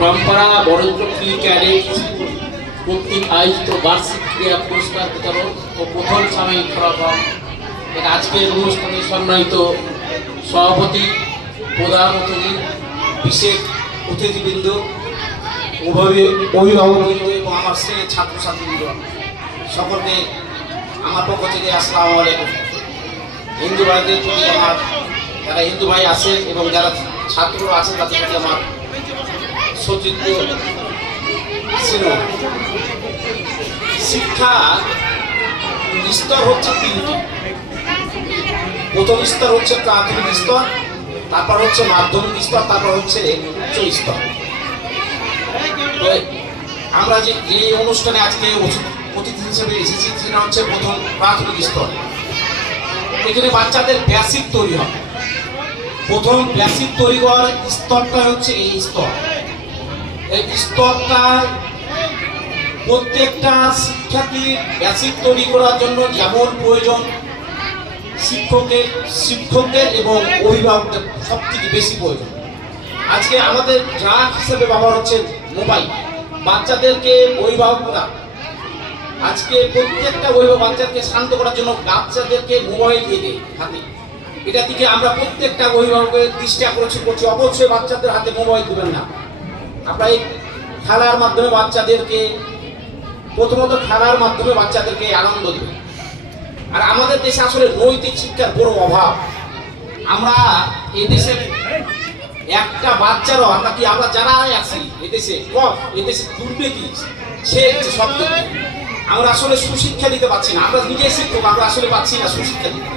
পরম্পরা Barendra free cadet কর্তৃক আয়োজিত বার্ষিক ক্রীড়া পুরস্কার বিতরণ ও প্রথম সাময়িক ফলাফল। এটা আজকের অনুষ্ঠানে সম্মানিত সভাপতি, প্রধান অতিথি, বিশেষ অতিথিবৃন্দ, অভিভাবকবৃন্দ এবং আমার শ্রেণীর ছাত্রছাত্রীবৃন্দ, সকলকে আমার পক্ষ থেকে আসসালামু আলাইকুম। হিন্দু ভাইদের প্রতি আমার, যারা হিন্দু ভাই আছে এবং যারা ছাত্র আছে তাদের প্রতি আমার সচিত্র ছিল। শিক্ষা স্তর হচ্ছে তিনটি। প্রথম স্তর হচ্ছে প্রাথমিক স্তর, তারপর হচ্ছে মাধ্যমিক স্তর, তারপর হচ্ছে উচ্চ স্তর। আমরা যে অনুষ্ঠানে আজকে অতিথি হিসেবে এসেছি সেটা হচ্ছে প্রথম প্রাথমিক স্তর। এখানে বাচ্চাদের বেসিক তৈরি হবে। প্রথম বেসিক তৈরি হওয়ার স্তরটা হচ্ছে এই স্তর। এই স্তরটা প্রত্যেকটা শিক্ষার্থীর বেসিক তৈরি করার জন্য যেমন প্রয়োজন, শিক্ষকদের এবং অভিভাবকদের সব থেকে বেশি প্রয়োজন। আজকে আমাদের ড্রাগ হিসেবে ব্যবহার হচ্ছে মোবাইল। বাচ্চাদেরকে অভিভাবকরা আজকে প্রত্যেকটা অভিভাবক বাচ্চাদেরকে শান্ত করার জন্য বাচ্চাদেরকে মোবাইল দিয়ে দেয় হাতে। এটা থেকে আমরা প্রত্যেকটা অভিভাবকের দৃষ্টি আকর্ষণ করছি, অবশ্যই বাচ্চাদের হাতে মোবাইল দেবেন না। আমরা এই খেলার মাধ্যমে বাচ্চাদেরকে, প্রথমত খেলার মাধ্যমে বাচ্চাদেরকে আনন্দ দেবেন। আর আমাদের দেশে আসলে নৈতিক শিক্ষার বড় অভাব। আমরা এই দেশে একটা বাচ্চারও আমরা যারা আছি এদেশে দুর্নীতি সে সব। আমরা আসলে সুশিক্ষা দিতে পারছি না। আমরা নিজে শিক্ষক, আমরা আসলে পাচ্ছি না সুশিক্ষা দিতে।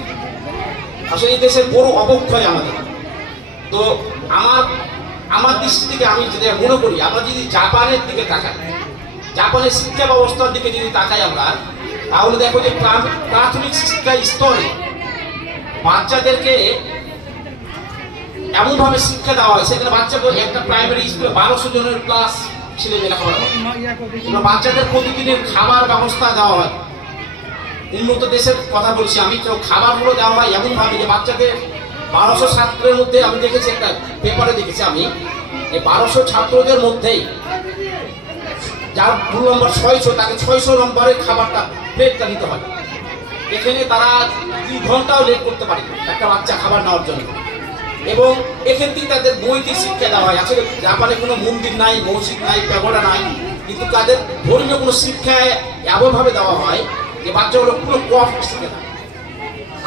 আসলে এই দেশের বড় অবক্ষয় আমাদের। তো আমার দৃষ্টি থেকে আমি যেটা মনে করি, আমরা যদি জাপানের দিকে তাকাই, জাপানের শিক্ষা ব্যবস্থার দিকে যদি তাকাই আমরা, তাহলে দেখো যে প্রাথমিক শিক্ষা স্তরে বাচ্চাদেরকে এমনভাবে শিক্ষা দেওয়া হয়, সেখানে বাচ্চাদের একটা প্রাইমারি স্কুলে 1200 জনের ক্লাস ছেলে লেখাপড়া করে। বাচ্চাদের প্রতিদিনের খাবার ব্যবস্থা দেওয়া হয়। উন্নত দেশের কথা বলছি আমি, তো খাবারগুলো দেওয়া হয় এমনভাবে যে বাচ্চাদের 1200 ছাত্রের মধ্যে, আমি দেখেছি একটা পেপারে দেখেছি আমি, এই 1200 ছাত্রদের মধ্যেই যার রোল নম্বর 600, তাকে 600 নম্বরের খাবারটা প্লেটটা নিতে হয়। এখানে তারা 2 ঘন্টাও লেট করতে পারে একটা বাচ্চা খাবার নেওয়ার জন্য। এবং এখান থেকে তাদের নৈতিক শিক্ষা দেওয়া হয়। আসলে জাপানে কোনো মন্দির নাই, মসজিদ নাই, প্যাগোডা নাই, কিন্তু তাদের ধর্মীয় কোনো শিক্ষায় এমনভাবে দেওয়া হয় যে বাচ্চাগুলো পুরো কফ শিখে না।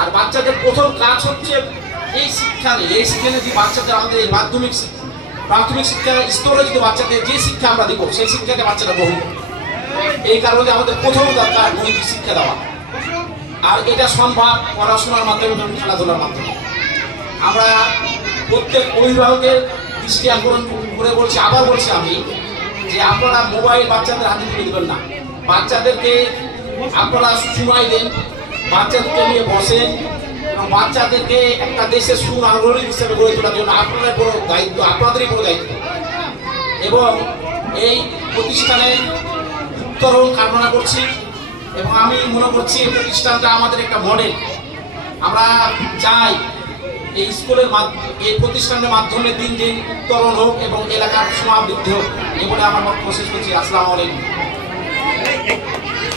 আর বাচ্চাদের প্রথম কাজ হচ্ছে এই শিক্ষা নেই। এই শিক্ষা যদি বাচ্চাদের আমাদের এই মাধ্যমিক প্রাথমিক শিক্ষা স্তরে যদি বাচ্চাদের যে শিক্ষা আমরা দিব, সেই শিক্ষাকে বাচ্চারা গ্রহণ করে। এই কারণে আমাদের প্রথম দরকার নৈতিক শিক্ষা দেওয়া। আর এটা সম্ভব পড়াশোনার মাধ্যমে এবং খেলাধুলার মাধ্যমে। আমরা প্রত্যেক অভিভাবকের দৃষ্টি আকর্ষণ করে বলছি, আবার বলছি আমি, যে আপনারা মোবাইল বাচ্চাদের হাতে তুলে দেবেন না। বাচ্চাদেরকে আপনারা সময় দেন, বাচ্চাদেরকে নিয়ে বসেন এবং বাচ্চাদেরকে একটা দেশের সুনাগরিক হিসেবে গড়ে তোলার জন্য আপনাদের বড় দায়িত্ব, আপনাদেরই বড় দায়িত্ব। এবং এই প্রতিষ্ঠানে উত্তরণ কামনা করছি এবং আমি মনে করছি এই প্রতিষ্ঠানটা আমাদের একটা মডেল। আমরা চাই এই স্কুলের এই প্রতিষ্ঠানের মাধ্যমে দিন দিন উত্তরণ হোক এবং এলাকার সমাবৃদ্ধি হোক। এ বলে আমার বক্তব্য শেষ করছি। আসসালামু আলাইকুম।